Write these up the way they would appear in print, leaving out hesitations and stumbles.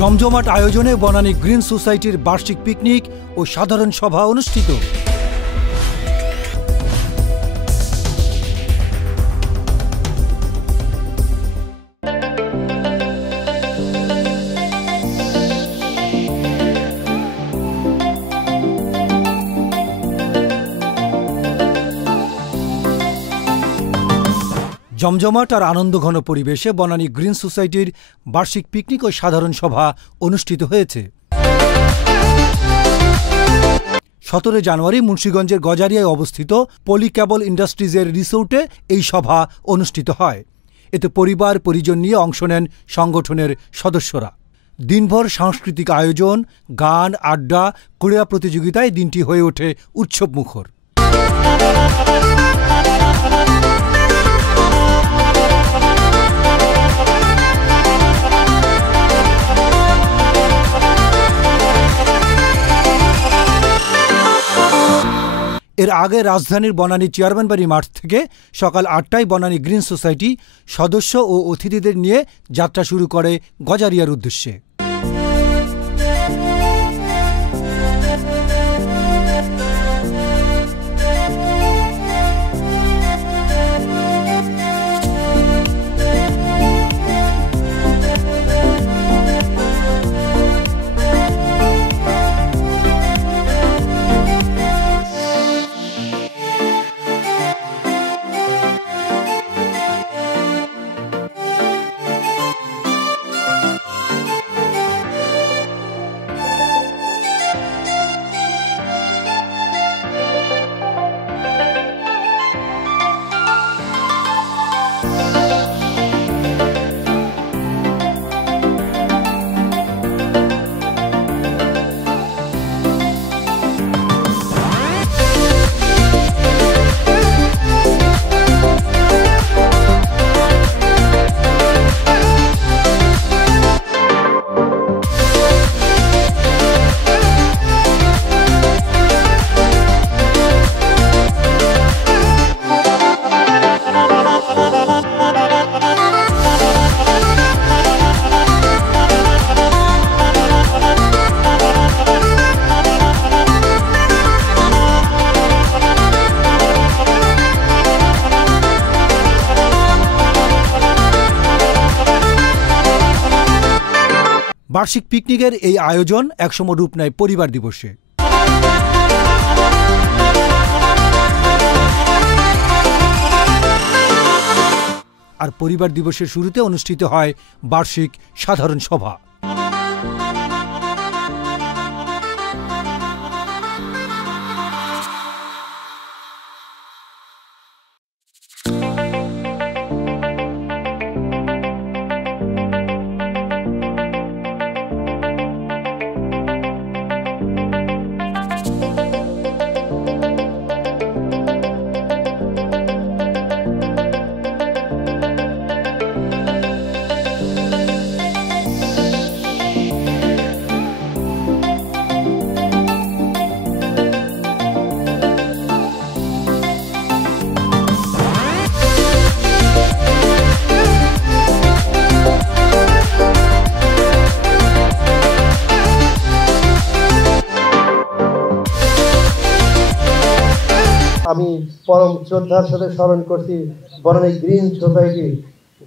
জমজমাট আয়োজনে বনানী গ্রিন সোসাইটির বার্ষিক পিকনিক ও সাধারণ সভা অনুষ্ঠিত। জমজমাট আর আনন্দঘন পরিবেশে বনানী গ্রিন সোসাইটির বার্ষিক পিকনিক ও সাধারণ সভা অনুষ্ঠিত হয়েছে। 17 জানুয়ারি মুন্সিগঞ্জের গজারিয়ায় অবস্থিত পলি কেবল ইন্ডাস্ট্রিজের রিসোর্টে এই সভা অনুষ্ঠিত হয়। এতে পরিবার পরিজন নিয়ে অংশ নেন সংগঠনের সদস্যরা। দিনভর সাংস্কৃতিক আয়োজন, গান, আড্ডা, ক্রীড়া প্রতিযোগিতায় দিনটি হয়ে ওঠে উৎসবমুখর। এর আগে রাজধানীর বনানী চেয়ারম্যানবাড়ি মাঠ থেকে সকাল 8টায় বনানী গ্রিন সোসাইটি সদস্য ও অতিথিদের নিয়ে যাত্রা শুরু করে গজারিয়ার উদ্দেশ্যে। বার্ষিক পিকনিকের এই আয়োজন একসময় রূপ নেয় পরিবার দিবসে। আর পরিবার দিবসের শুরুতে অনুষ্ঠিত হয় বার্ষিক সাধারণ সভা। আমি পরম শ্রদ্ধার সাথে স্মরণ করছি বনানী গ্রিন সোসাইটি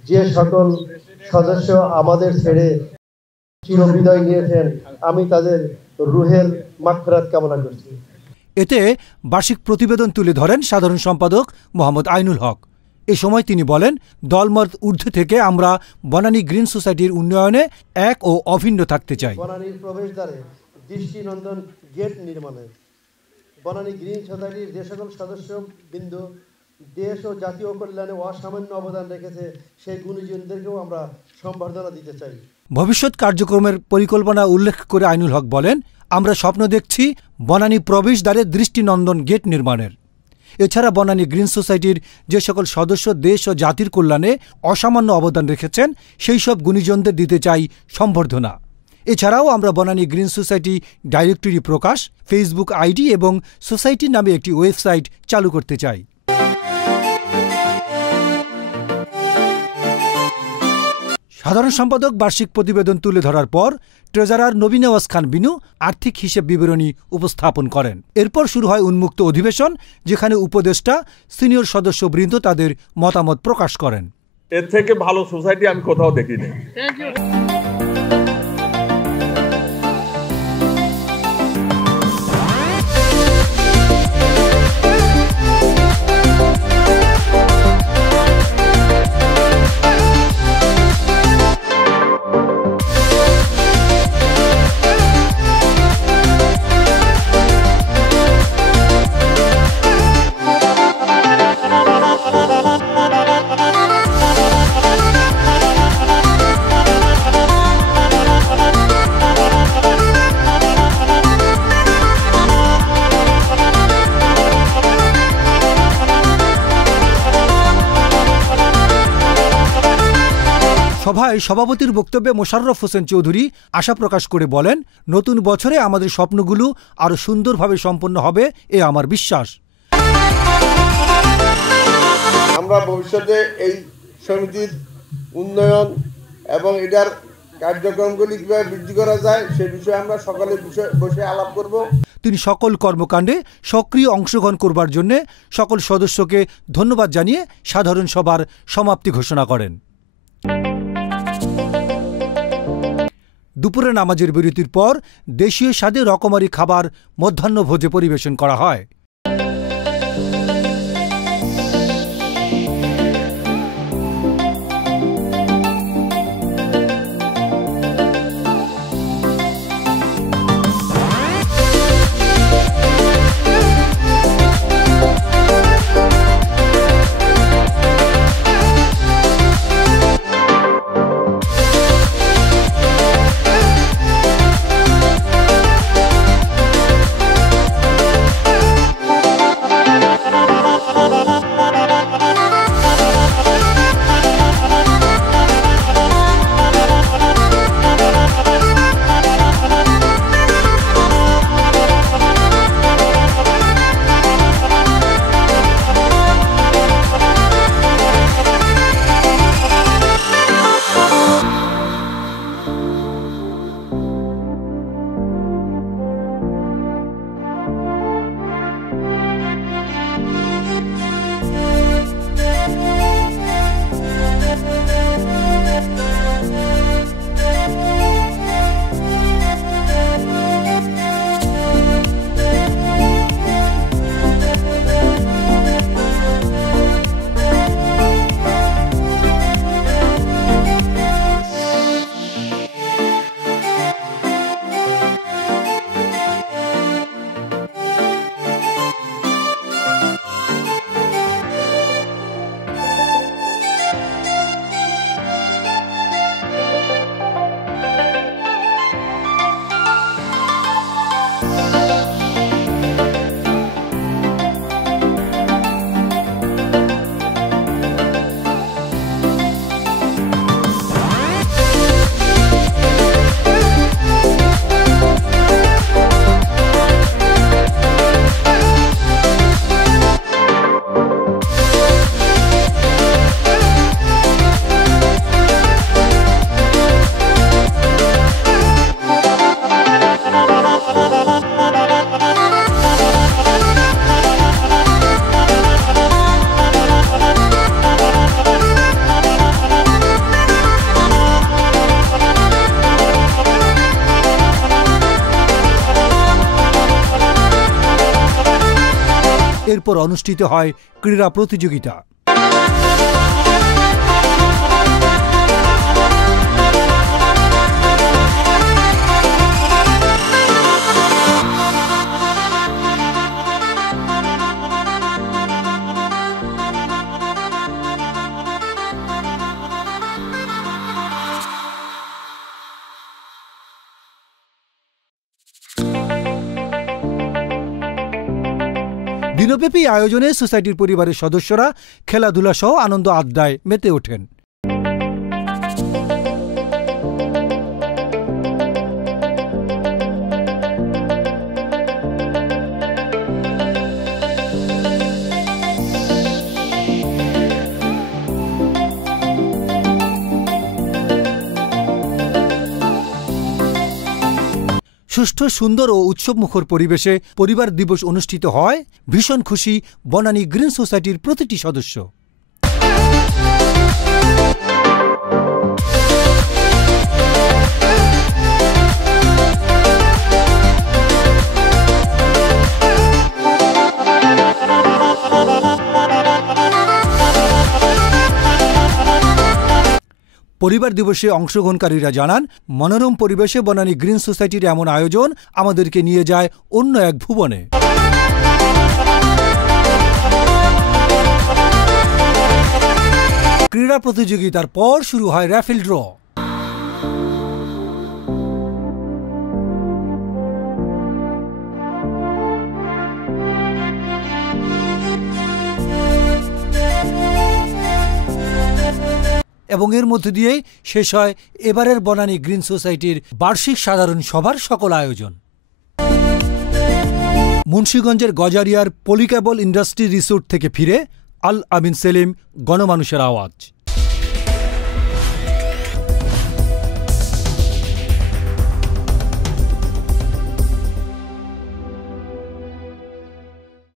যে সকল সদস্য আমাদের ছেড়ে চিরবিদায় নিয়েছেন, আমি তাদের রুহের মাগফিরাত কামনা করছি। এতে বার্ষিক প্রতিবেদন তুলে ধরেন সাধারণ সম্পাদক মোহাম্মদ আইনুল হক। এ সময় তিনি বলেন, দলমত ঊর্ধ্বে থেকে আমরা বনানী গ্রিন সোসাইটির উন্নয়নে এক ও অভিন্ন থাকতে চাই। বনানীর প্রবেশদ্বারে দৃষ্টিনন্দন গেট নির্মাণে বনানী গ্রিন সোসাইটির যে সকল সদস্যবৃন্দ দেশ ও জাতীয় কল্যাণে অসামান্য অবদান রেখেছে সেই গুণীজনদেরকেও আমরা সম্বর্ধনা দিতে চাই। ভবিষ্যৎ কার্যক্রমের পরিকল্পনা উল্লেখ করে আইনুল হক বলেন, আমরা স্বপ্ন দেখছি বনানী প্রবেশদ্বারে দৃষ্টিনন্দন গেট নির্মাণের। এছাড়া বনানী গ্রিন সোসাইটির যে সকল সদস্য দেশ ও জাতির কল্যাণে অসামান্য অবদান রেখেছেন সেই সব গুণীজনদের দিতে চাই সম্বর্ধনা। এছাড়াও আমরা বনানী গ্রিন সোসাইটি ডাইরেক্টরি প্রকাশ, ফেসবুক আইডি এবং সোসাইটি নামে একটি ওয়েবসাইট চালু করতে চাই। সাধারণ সম্পাদক বার্ষিক প্রতিবেদন তুলে ধরার পর ট্রেজারার নবী নওয়াজ খান বিনু আর্থিক হিসেব বিবরণী উপস্থাপন করেন। এরপর শুরু হয় উন্মুক্ত অধিবেশন, যেখানে উপদেষ্টা সিনিয়র সদস্যবৃন্দ তাদের মতামত প্রকাশ করেন। এর থেকে ভালো সোসাইটি আমি কোথাও দেখিনি। সভায় সভাপতির বক্তব্যে মোশাররফ হোসেন চৌধুরী আশা প্রকাশ করে বলেন, নতুন বছরে আমাদের স্বপ্নগুলো আরও সুন্দরভাবে সম্পন্ন হবে এ আমার বিশ্বাস। আমরা ভবিষ্যতে এই সমিতির উন্নয়ন এবং এটার কার্যক্রমগুলি কিভাবে বৃদ্ধি করা যায় সে বিষয়ে আমরা সকালে বসে আলাপ করব। তিনি সকল কর্মকাণ্ডে সক্রিয় অংশগ্রহণ করবার জন্য সকল সদস্যকে ধন্যবাদ জানিয়ে সাধারণ সভার সমাপ্তি ঘোষণা করেন। দুপুরে নামাজের বিরতির পর দেশীয় স্বাদে রকমারি খাবার মধ্যাহ্নভোজে পরিবেশন করা হয়। এরপর অনুষ্ঠিত হয় ক্রীড়া প্রতিযোগিতা। দিনব্যাপী আয়োজনে সোসাইটির পরিবারের সদস্যরা খেলাধুলা সহ আনন্দ আড্ডায় মেতে ওঠেন। সুষ্ঠু, সুন্দর ও উৎসবমুখর পরিবেশে পরিবার দিবস অনুষ্ঠিত হয়। ভীষণ খুশি বনানী গ্রিন সোসাইটির প্রতিটি সদস্য। পরিবার দিবসে অংশগ্রহণকারীরা জানান, মনোরম পরিবেশে বনানী গ্রিন সোসাইটির এমন আয়োজন আমাদেরকে নিয়ে যায় অন্য এক ভুবনে। ক্রীড়া প্রতিযোগিতার পর শুরু হয় র্যাফেল ড্র। এবং এর মধ্যে দিয়েই শেষ হয় এবারের বনানী গ্রিন সোসাইটির বার্ষিক সাধারণ সভার সকল আয়োজন। মুন্সিগঞ্জের গজারিয়ার পলিক্যাবল ইন্ডাস্ট্রি রিসোর্ট থেকে ফিরে আল আমিন সেলিম, গণমানুষের আওয়াজ।